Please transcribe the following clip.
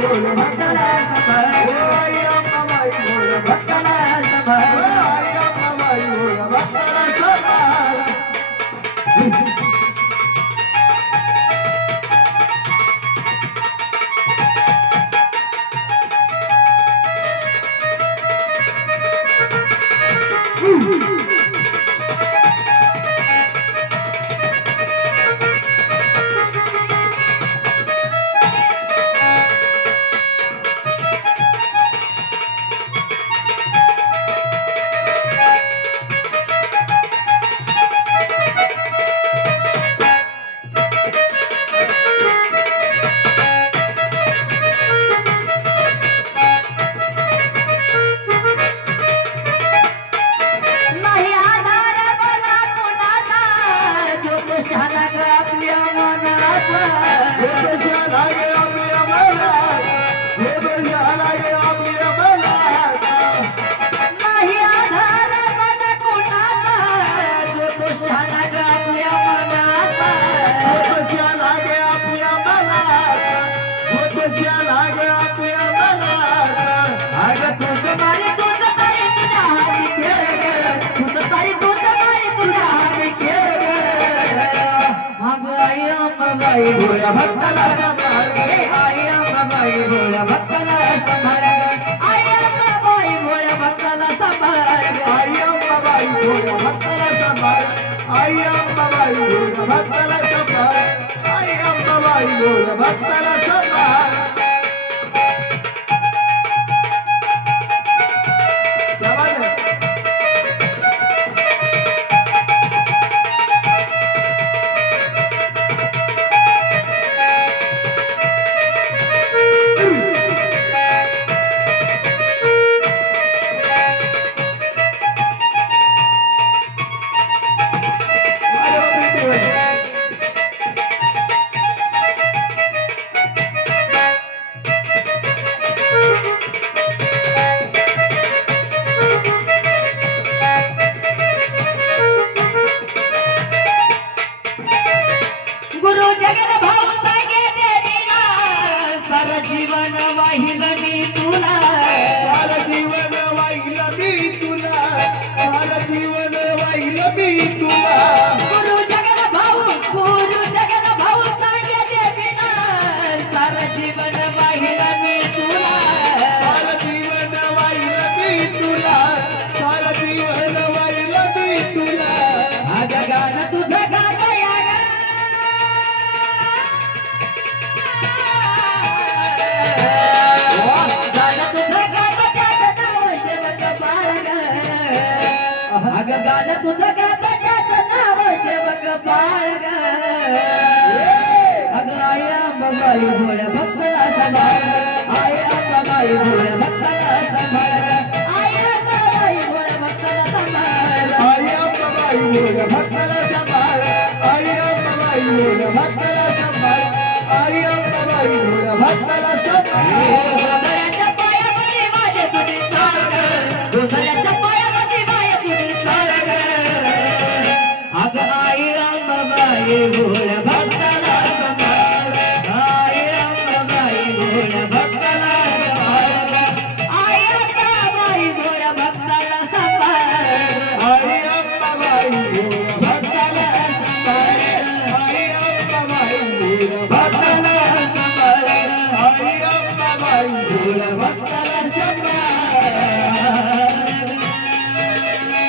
Yo lo mataré, Ambabai भोळ्या भक्ताला सांभाळ गे आई अंबाबाई भोळ्या भक्ताला सांभाळ ग आई अंबाबाई भोळ्या भक्ताला सांभाळ ग आई अंबाबाई भोळ्या भक्ताला सांभाळ आई अंबाबाई भोळ्या भक्ताला सांभाळ आई अंबाबाई भोळ्या भक्ताला वाहिलं मी तुला. सार जीवन वाहिलं मी तुला. सार जीवन वाहिलं मी तुला. गुरु जगन भाऊ गुरु जगन भाऊ सांगे देवीला सार जीवन गाणं तुझं गात त्याचं नाव शेवक बाळग अग आई अंबाबाई भक्ताला सांभाळ आई अंबाबाई भक्ताला सांभाळ आई अंबाबाई भक्ताला सांभाळ आई सांभाळ आई सांभाळ आई सांभाळ